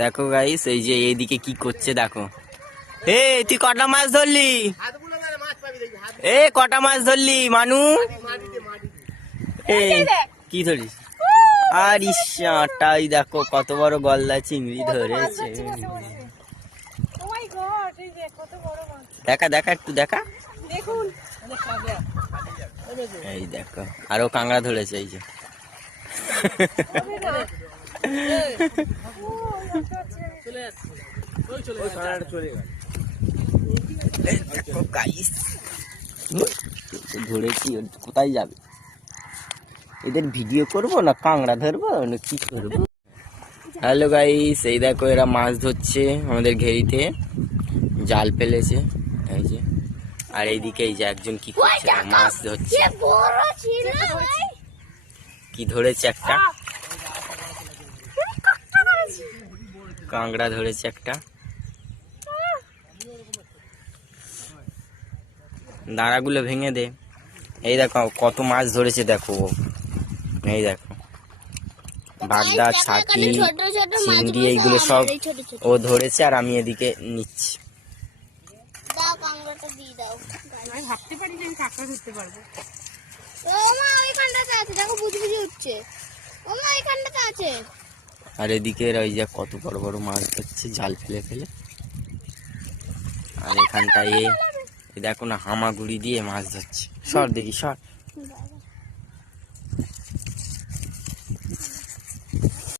দেখো গাইস, এই যে এইদিকে কি করছে দেখো। এ তুই কটা মাছ ধরলি? এ কটা মাছ ধরলি মানু? এ কি ধরিস? আর ইসাটাই দেখো কত বড় গলদা চিংড়ি ধরেছে। দেখা দেখা একটু দেখা। এই দেখো আরো কাঁকড়া ধরেছে এই যে। ধরেছি, কোথায় যাবে? এদের ভিডিও করবো না কাঁকড়া ধরবো না কি করবো? হ্যালো গাইস, এই দেখো এরা মাছ ধরছে আমাদের ঘেরিতে, জাল ফেলেছে এই যে। আর এইদিকে এই যে একজন কি করছে, মাছ ধরছে। কি ধরেছে? একটা কাঁকড়া ধরেছে একটা। দাঁড়াগুলো ভেঙে দে। এই দেখো কত মাছ ধরেছে দেখো। এই দেখো বাগদা, ছাতি, চিংড়ি এইগুলো সব ও ধরেছে আর আমি এদিকে নিচ্ছি। আর এদিকে ওই যে কত বড় বড় মাছ ধরছে জাল ফেলে ফেলে। আর এখানটায় দেখো না হামাগুড়ি দিয়ে মাছ ধরছে। সর দেখি সর।